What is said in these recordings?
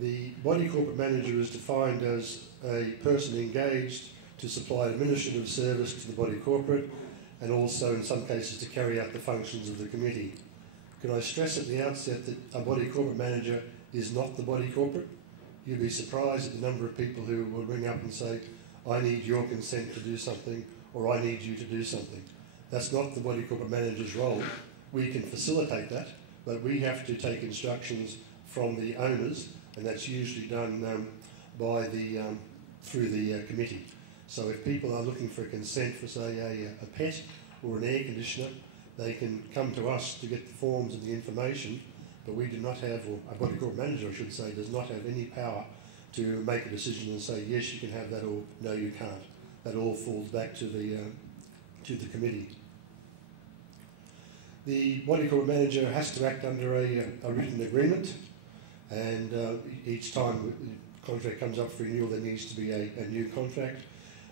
The body corporate manager is defined as a person engaged to supply administrative service to the body corporate and also in some cases to carry out the functions of the committee. Can I stress at the outset that a body corporate manager is not the body corporate? You'd be surprised at the number of people who will ring up and say, I need your consent to do something, or I need you to do something. That's not the body corporate manager's role. We can facilitate that, but we have to take instructions from the owners, and that's usually done through the committee. So if people are looking for consent for, say, a pet or an air conditioner, they can come to us to get the forms and the information, but we do not have, or a body corporate manager, I should say, does not have any power to make a decision and say, yes, you can have that, or no, you can't. That all falls back to the committee. The body corporate manager has to act under a written agreement, and each time the contract comes up for renewal, there needs to be a new contract,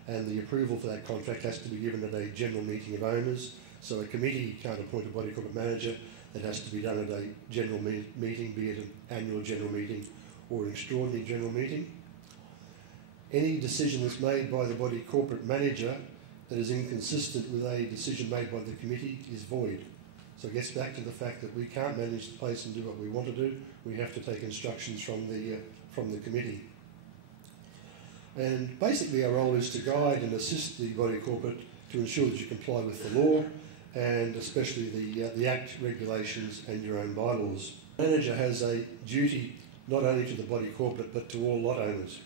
and the approval for that contract has to be given at a general meeting of owners. So a committee can't appoint a body corporate manager. It has to be done at a general meeting, be it an annual general meeting or an extraordinary general meeting. Any decision that's made by the body corporate manager that is inconsistent with a decision made by the committee is void. So it gets back to the fact that we can't manage the place and do what we want to do. We have to take instructions from the committee. And basically our role is to guide and assist the body corporate to ensure that you comply with the law, and especially the Act, regulations and your own bylaws. The manager has a duty not only to the body corporate but to all lot owners.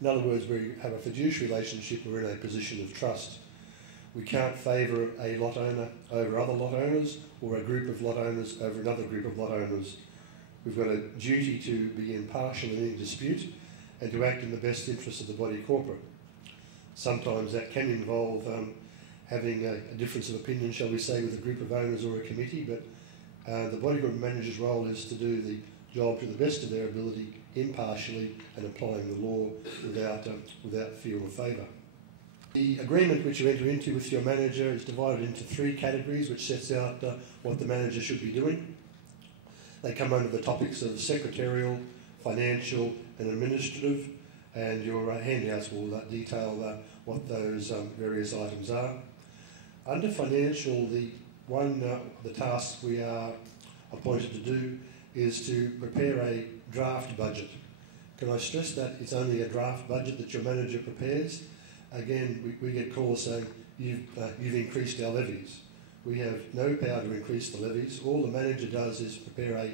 In other words, we have a fiduciary relationship, we're in a position of trust. We can't favour a lot owner over other lot owners or a group of lot owners over another group of lot owners. We've got a duty to be impartial in any dispute and to act in the best interest of the body corporate. Sometimes that can involve having a difference of opinion, shall we say, with a group of owners or a committee, but the body corporate manager's role is to do the job to the best of their ability, impartially, and applying the law without fear or favour. The agreement which you enter into with your manager is divided into 3 categories, which sets out what the manager should be doing. They come under the topics of secretarial, financial and administrative, and your handouts will detail what those various items are. Under financial, the task we are appointed to do is to prepare a draft budget. Can I stress that it's only a draft budget that your manager prepares? Again, we get calls saying, you've increased our levies. We have no power to increase the levies. All the manager does is prepare a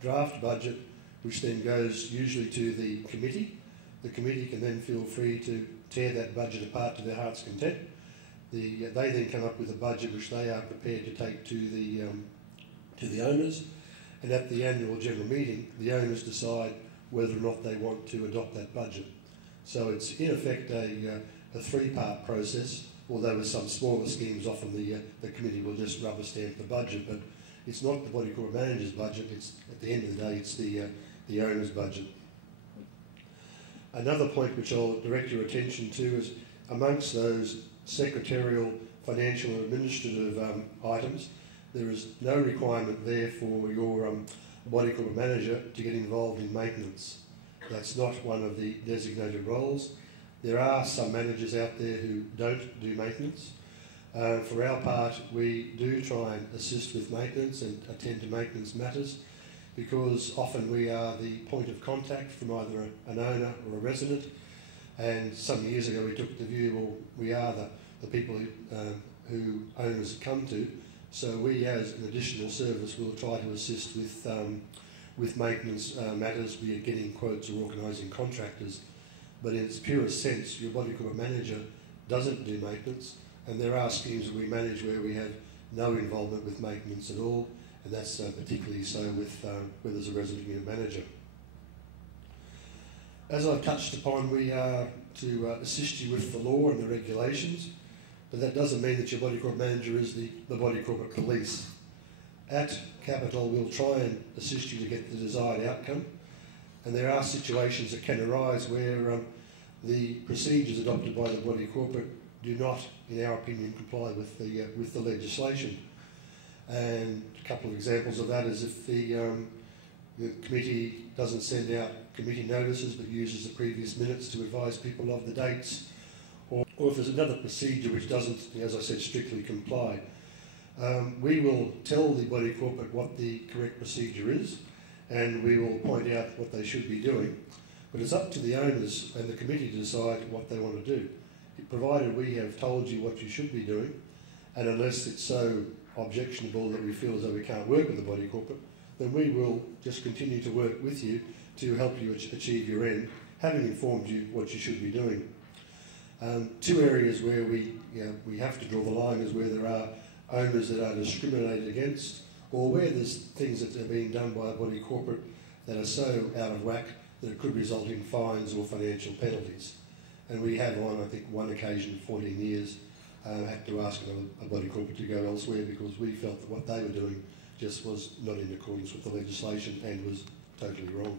draft budget, which then goes usually to the committee. The committee can then feel free to tear that budget apart to their heart's content. They then come up with a budget which they are prepared to take to the owners, and at the annual general meeting, the owners decide whether or not they want to adopt that budget. So it's in effect a 3-part process, although with some smaller schemes often the committee will just rubber stamp the budget, but it's not the body corporate manager's budget, it's at the end of the day it's the owner's budget. Another point which I'll direct your attention to is amongst those secretarial, financial and administrative items, there is no requirement there for your body corporate manager to get involved in maintenance. That's not one of the designated roles. There are some managers out there who don't do maintenance. For our part, we do try and assist with maintenance and attend to maintenance matters, because often we are the point of contact from either an owner or a resident, and some years ago we took the view, well, we are the people who owners come to, so we as an additional service will try to assist with maintenance matters, be it getting quotes or organising contractors. But in its purest sense, your body corporate manager doesn't do maintenance, and there are schemes that we manage where we have no involvement with maintenance at all, and that's particularly so with where there's a resident unit manager. As I've touched upon, we are to assist you with the law and the regulations, but that doesn't mean that your body corporate manager is the body corporate police. At Capital, we'll try and assist you to get the desired outcome, and there are situations that can arise where the procedures adopted by the body corporate do not, in our opinion, comply with the legislation. And a couple of examples of that is if The committee doesn't send out committee notices but uses the previous minutes to advise people of the dates, or if there's another procedure which doesn't, as I said, strictly comply. We will tell the body corporate what the correct procedure is, and we will point out what they should be doing. But it's up to the owners and the committee to decide what they want to do. Provided we have told you what you should be doing, and unless it's so objectionable that we feel as though we can't work with the body corporate, then we will just continue to work with you to help you achieve your end, having informed you what you should be doing. Two areas where we have to draw the line is where there are owners that are discriminated against, or where there's things that are being done by a body corporate that are so out of whack that it could result in fines or financial penalties. And we have on, I think, one occasion in 14 years, had to ask a body corporate to go elsewhere because we felt that what they were doing just was not in accordance with the legislation and was totally wrong.